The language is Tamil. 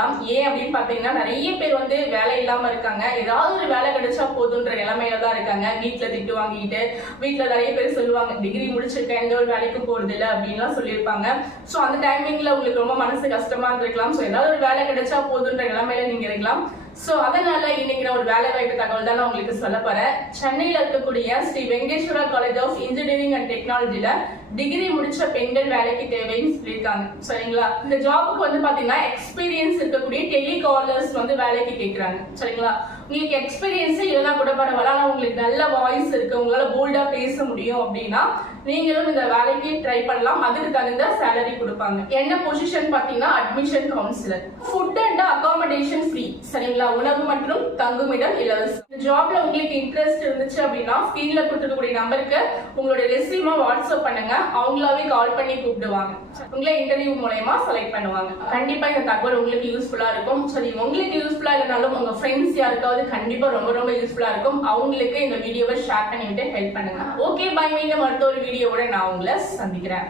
சொல்லலாம். ஏன் அப்படின்னு பாத்தீங்கன்னா நிறைய பேர் வந்து வேலை இல்லாம இருக்காங்க. ஏதாவது ஒரு வேலை கிடைச்சா போதுன்ற நிலைமையில தான் இருக்காங்க. வீட்டுல திட்டு வாங்கிட்டு வீட்டுல நிறைய பேர் சொல்லுவாங்க டிகிரி முடிச்சிருக்கேன் எந்த ஒரு வேலைக்கு போறது இல்லை அப்படின்லாம் சொல்லியிருப்பாங்க. ஸோ அந்த டைமிங்ல உங்களுக்கு ரொம்ப மனசு கஷ்டமா இருந்திருக்கலாம். ஸோ ஏதாவது ஒரு வேலை கிடைச்சா போதுன்ற நிலைமையில நீங்க இருக்கலாம். சோ அதனால இன்னைக்கு நான் ஒரு வேலை வாய்ப்பு தகவல் தான் உங்களுக்கு சொல்ல போறேன். சென்னையில இருக்கக்கூடிய Sri Venkateswara college of engineering and டெக்னாலஜில டிகிரி முடிச்ச பெண்கள் வேலைக்கு தேவைன்னு சொல்லியிருக்காங்க. சரிங்களா? இந்த ஜாபுக்கு வந்து பாத்தீங்கன்னா எக்ஸ்பீரியன்ஸ் இருக்கக்கூடிய டெலிகாலர்ஸ் வந்து வேலைக்கு கேட்கறாங்க. சரிங்களா? உங்களுக்கு எக்ஸ்பீரியன்ஸ் இல்லைன்னா கூட பரவாயில்ல, ஆனா உங்களுக்கு நல்ல வாய்ஸ் இருக்கு, உங்களால போல்டா பேச முடியும் அப்படின்னா நீங்களும் இந்த வேலைக்கு ட்ரை பண்ணலாம். அதுக்கு தகுந்த சேலரி கொடுப்பாங்க. என்ன பொசிஷன் பாத்தீங்கன்னா admission councillor. Food and accommodation free. சரிங்களா? உணவு மற்றும் தங்குமிடம் இலவசம். இந்த ஜாப்ல உங்களுக்கு இன்ட்ரெஸ்ட் இருந்துச்சு அப்படின்னா ஃபீல்ட்ல கொடுத்துருக்கக்கூடிய நம்பருக்கு உங்களுடைய ரெஸ்யூமை வாட்ஸ்அப் பண்ணுங்க. அவங்களாவே கால் பண்ணி கூப்பிடுவாங்க. உங்களை இன்டர்வியூ மூலமா செலக்ட் பண்ணுவாங்க. கண்டிப்பா இந்த தகவல் உங்களுக்கு யூஸ்ஃபுல்லா இருக்கும். சரி, உங்களுக்கு யூஸ்ஃபுல்லா இல்லைனாலும் உங்க ஃப்ரெண்ட்ஸ் யாருக்காவது கண்டிப்பா ரொம்ப ரொம்ப யூஸ்ஃபுல்லா இருக்கும். அவங்களுக்கு இந்த வீடியோவை ஷேர் பண்ணிவிட்டு ஹெல்ப் பண்ணுங்க. Okay, bye. மீண்டும் அடுத்த ஒரு வீடியோவோட நான் உங்களை சந்திக்கிறேன்.